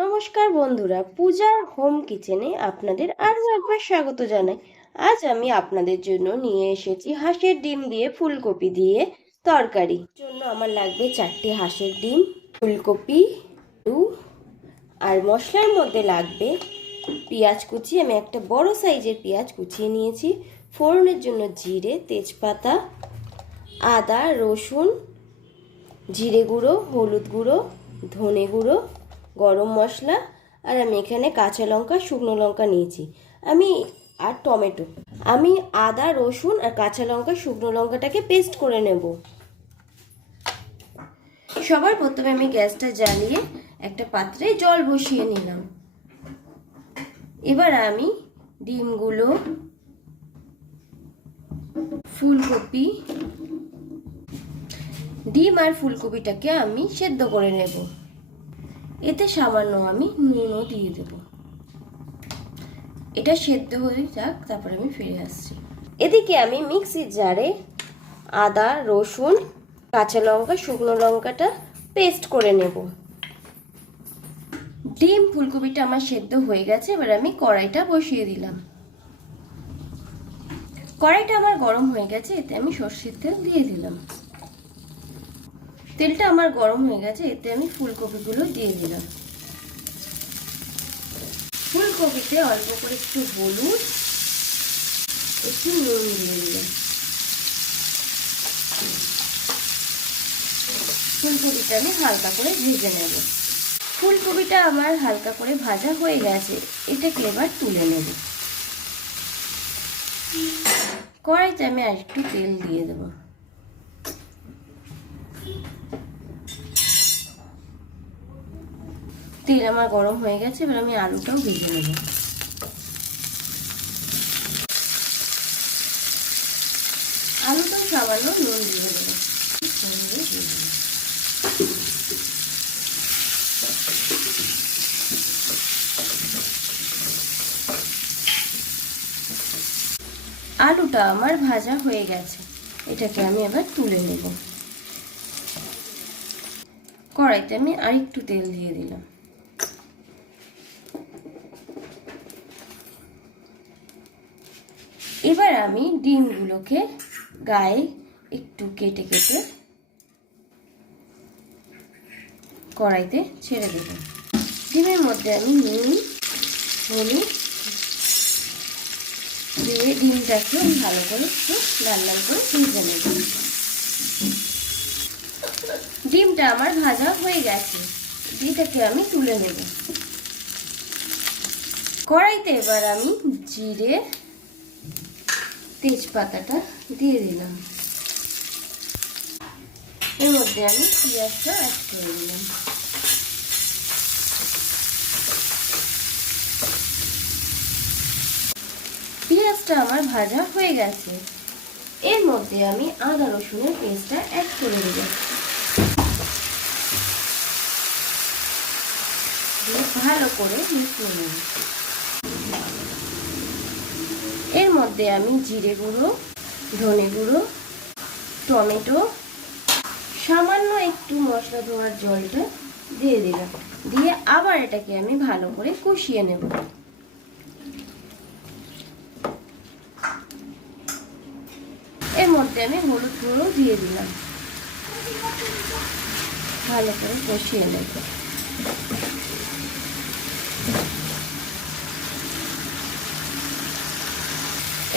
নমস্কার বন্ধুরা, পূজার হোম কিচেনে আপনাদের আরও একবার স্বাগত জানাই। আজ আমি আপনাদের জন্য নিয়ে এসেছি হাঁসের ডিম দিয়ে ফুলকপি দিয়ে তরকারি। জন্য আমার লাগবে 4টে হাঁসের ডিম, ফুলকপি, আলু, আর মশলার মধ্যে লাগবে পেঁয়াজ কুচি। আমি একটা বড় সাইজের পেঁয়াজ কুচিয়ে নিয়েছি। ফোড়নের জন্য জিরে, তেজপাতা, আদা, রসুন, জিরে গুঁড়ো, হলুদ গুঁড়ো, ধনে গুঁড়ো, গরম মশলা, আর আমি এখানে কাঁচা লঙ্কা, শুকনো লঙ্কা নিয়েছি আর টমেটো। আমি আদা, রসুন আর কাঁচা লঙ্কা, শুকনো লঙ্কাটাকে পেস্ট করে নেব। সবার প্রথমে আমি গ্যাসটা জ্বালিয়ে একটা পাত্রে জল বসিয়ে নিলাম। এবার আমি ডিমগুলো, ফুলকপি, ডিম আর ফুলকপিটাকে আমি সেদ্ধ করে নেব। এতে সামান্য আমি নুনও দিয়ে দেব। এটা সেদ্ধ হয়ে যাক, তারপর আমি ফিরে আসছি। এদিকে আমি মিক্সির জারে আদা, রসুন, কাঁচা লঙ্কা, শুকনো লঙ্কাটা পেস্ট করে নেব। ডিম ফুলকপিটা আমার সেদ্ধ হয়ে গেছে। এবার আমি কড়াইটা বসিয়ে দিলাম। কড়াইটা আমার গরম হয়ে গেছে। এতে আমি সর্ষের তেল দিয়ে দিলাম। তেলটা আমার গরম হয়ে গেছে। এতে আমি ফুলকপিগুলো দিয়ে দিলাম। ফুলকপিতে অল্প করে একটু হলুদ, একটু নুন দিয়ে দিলাম। ফুলকপিটা আমি হালকা করে ভেজে নেব। ফুলকপিটা আমার হালকা করে ভাজা হয়ে গেছে। এটাকে এবার তুলে নেব। কড়াইতে আমি আর একটু তেল দিয়ে দেব। তেল আমার গরম হয়ে গেছে। এবার আমি আলুটাও ভেজে নেব। আলুটাও সামান্য নুন দিয়ে দেবো। আলুটা আমার ভাজা হয়ে গেছে। এটাকে আমি এবার তুলে নেব। কড়াইতে আমি আরেকটু তেল দিয়ে দিলাম। এবার আমি ডিমগুলোকে গায়ে একটু কেটে কেটে কড়াইতে ছেড়ে দেব। ডিমের মধ্যে আমি নুন, হলুদ দিয়ে ডিমটাকে ভালো করে একটু লাল লাল করে ভেজে নেব। ডিমটা আমার ভাজা হয়ে গেছে। এটাকে আমি তুলে নেব। কড়াইতে এবার আমি জিরে, তেজপাতাটা দিয়ে দিলাম। এর মধ্যে আমি পেঁয়াজটা অ্যাড করে দিলাম। পেঁয়াজটা আমার ভাজা হয়ে গেছে। এর মধ্যে আমি আদা রসুনের পেস্টটা অ্যাড করে দেব। ভালো করে মিশিয়ে নেব। এর মধ্যে আমি জিরে গুঁড়ো, ধনে গুঁড়ো, টমেটো, সামান্য একটু মশলা ধোয়ার জলটা দিয়ে দিলাম। দিয়ে আবার এটাকে আমি ভালো করে কষিয়ে নেব। এর মধ্যে আমি হলুদ গুঁড়ো দিয়ে দিলাম। ভালো করে কষিয়ে নেব।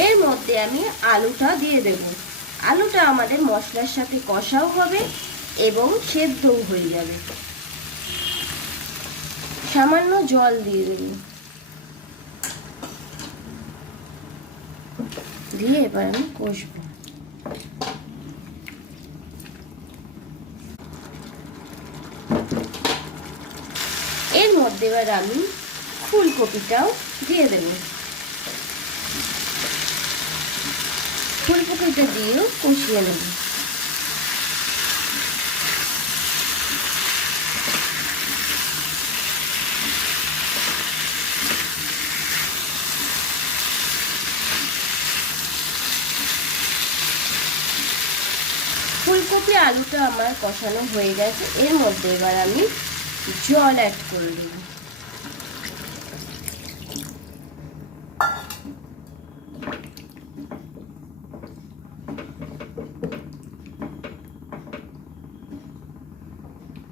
এর মধ্যে আমি আলুটা দিয়ে দেব। আলুটা আমাদের মশলার সাথে কষাও হবে এবং সেদ্ধও হয়ে যাবে। সামান্য জল দিয়ে দেব। দিয়ে এবার আমি কষবো। এর মধ্যে এবার আমি ফুলকপিটাও দিয়ে দেব। ফুলকপিটা দিয়েও কষিয়ে নেব। ফুলকপি আলুটা আমার কষানো হয়ে গেছে। এর মধ্যে এবার আমি জল অ্যাড করে দেব।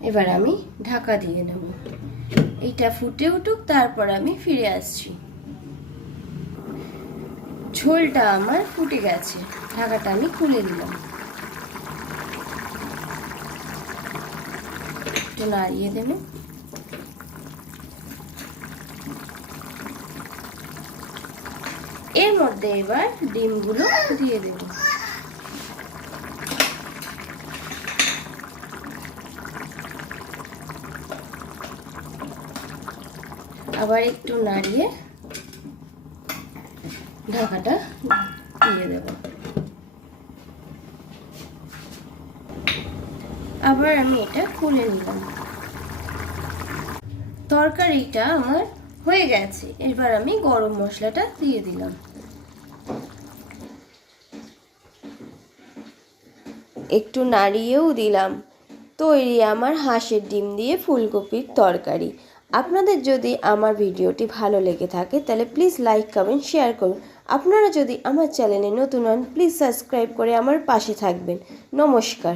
এবার আমি ঢাকা দিয়ে নেব, এইটা ফুটে উঠুক, তারপর আমি ফিরে আসছি। ঝোলটা আমার ফুটে গেছে, ঢাকাটা আমি খুলে দিলাম, একটু নাড়িয়ে দেব। এর মধ্যে এবার ডিমগুলো দিয়ে দেব। আবার একটু নাড়িয়ে ঢাকাটা দিয়ে দেব। আবার আমি এটা খুলে নিলাম। তরকারিটা আমার হয়ে গেছে, এবার আমি গরম মশলাটা দিয়ে দিলাম। একটু নাড়িয়েও দিলাম। তৈরি আমার হাঁসের ডিম দিয়ে ফুলকপির তরকারি। আপনাদের যদি আমার ভিডিওটি ভালো লেগে থাকে তাহলে প্লিজ লাইক, কমেন্ট, শেয়ার করুন। আপনারা যদি আমার চ্যানেলে নতুন হন প্লিজ সাবস্ক্রাইব করে আমার পাশে থাকবেন। নমস্কার।